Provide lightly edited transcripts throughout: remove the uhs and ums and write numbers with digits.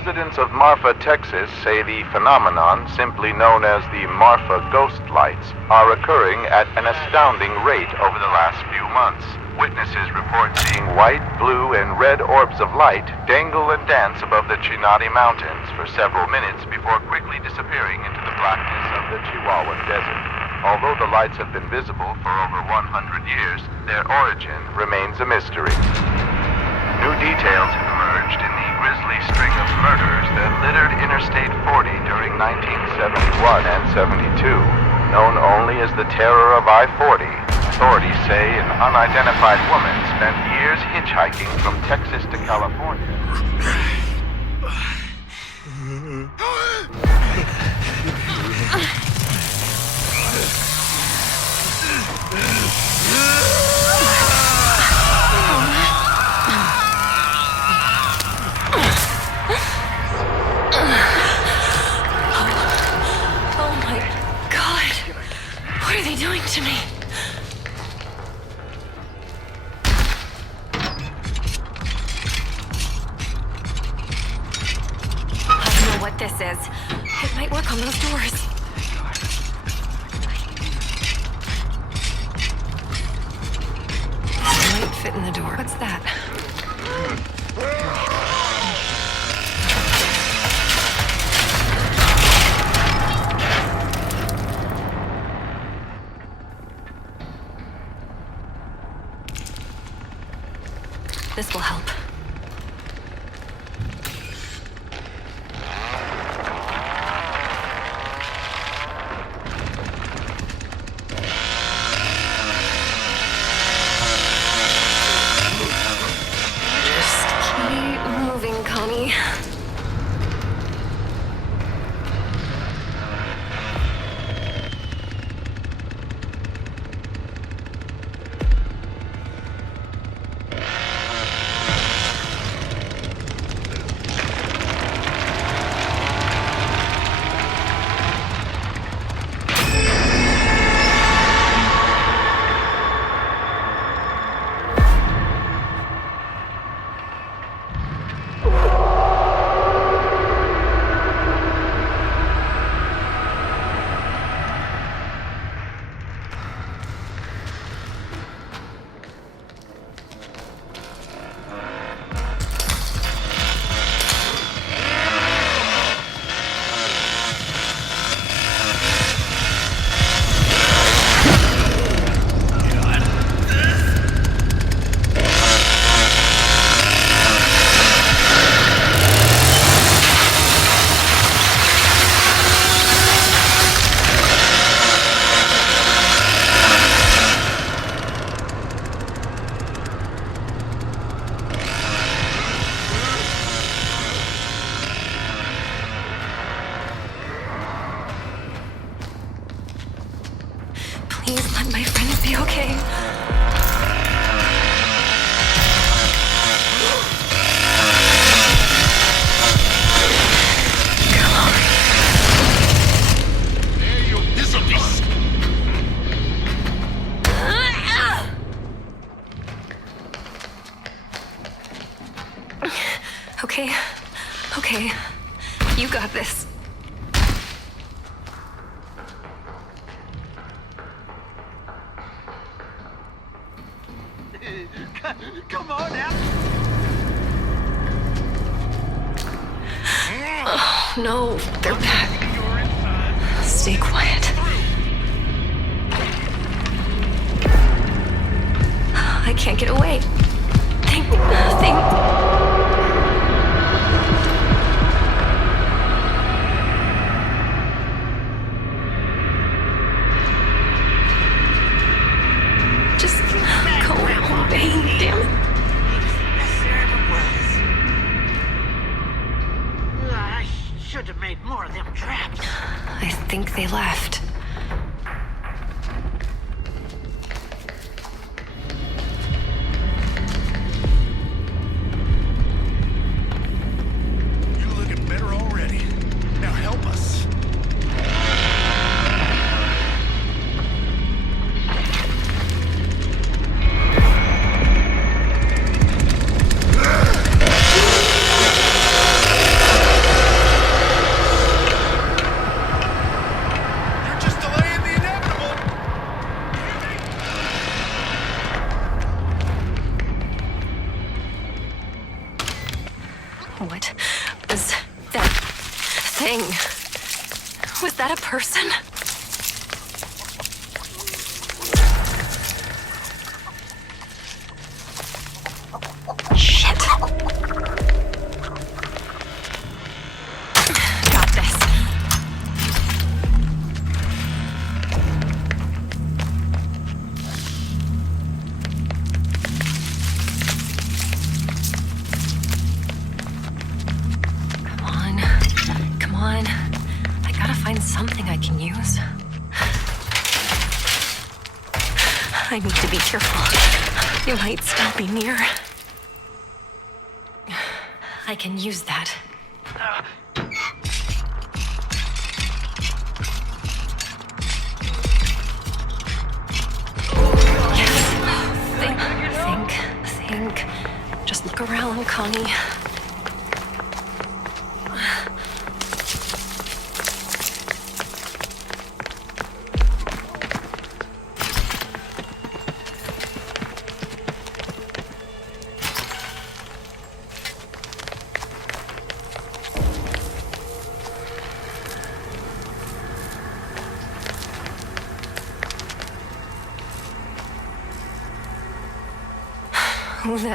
Residents of Marfa, Texas say the phenomenon, simply known as the Marfa ghost lights, are occurring at an astounding rate over the last few months. Witnesses report seeing white, blue, and red orbs of light dangle and dance above the Chinati Mountains for several minutes before quickly disappearing into the blackness of the Chihuahuan Desert. Although the lights have been visible for over 100 years, their origin remains a mystery. New details have emerged in the grisly string of murders that littered Interstate 40 during 1971 and 72. Known only as the Terror of I-40, authorities say an unidentified woman spent years hitchhiking from Texas to California. What are they doing to me? I don't know what this is. It might work on those doors. This might fit in the door. What's that? This will help. Just keep moving, Connie. Please let my friends be okay. Come on. There you this'll Okay. Okay. You got this. Come on now. Oh, no. They're back. Stay quiet. I can't get away. Thank Just go away, damn it. I should have made more of them traps. I think they left. You're looking better already. Now help us. that a person? Shit. Got this. Come on. I gotta find something I can use. I need to be careful. You might still be near. I can use that. Yes. Think. Just look around, Connie. Who the...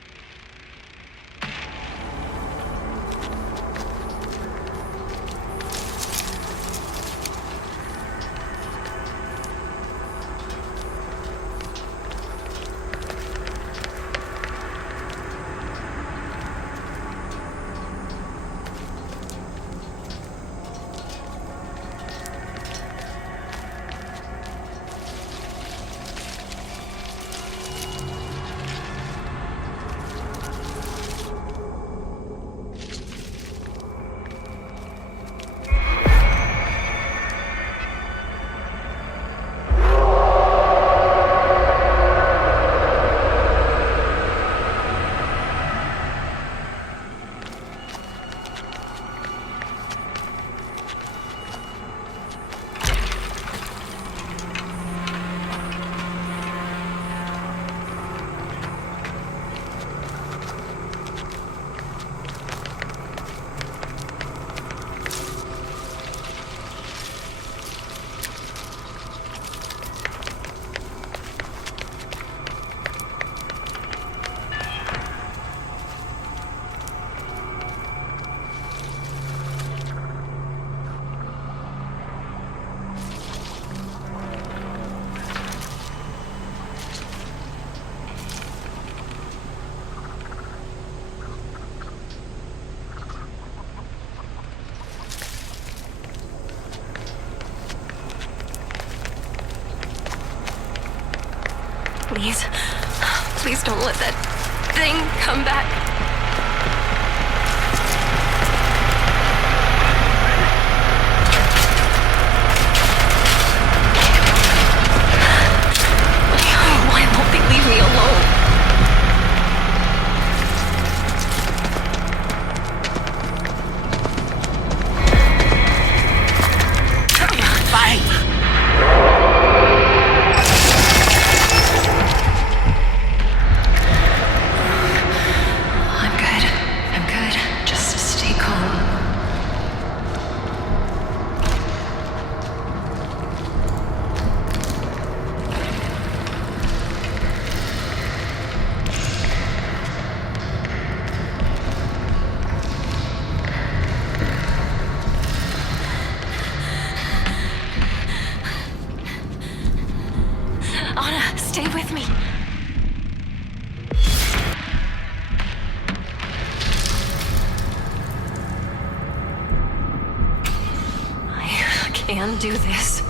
Please don't let that thing come back. Why won't they leave me alone? Anna, stay with me. I can do this.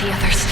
The others.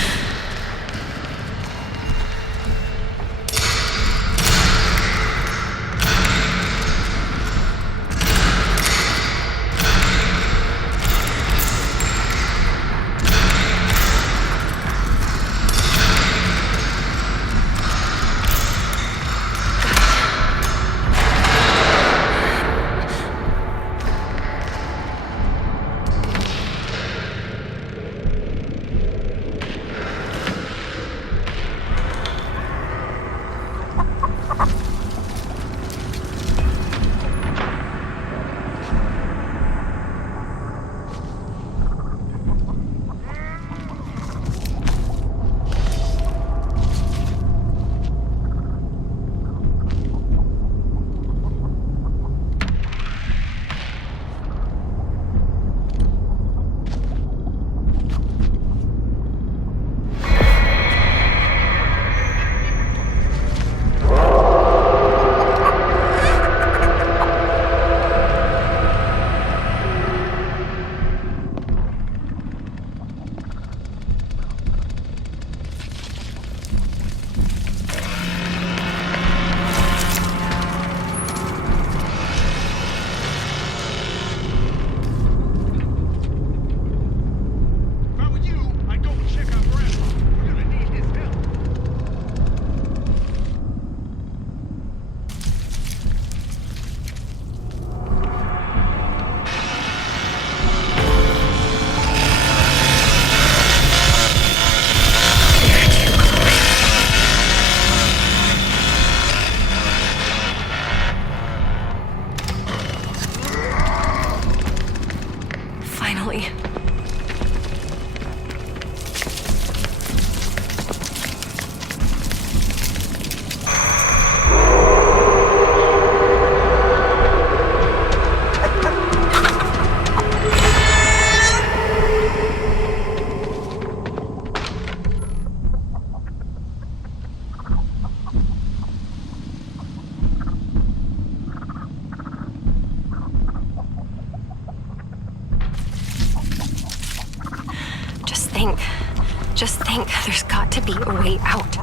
Just think, there's got to be a way out.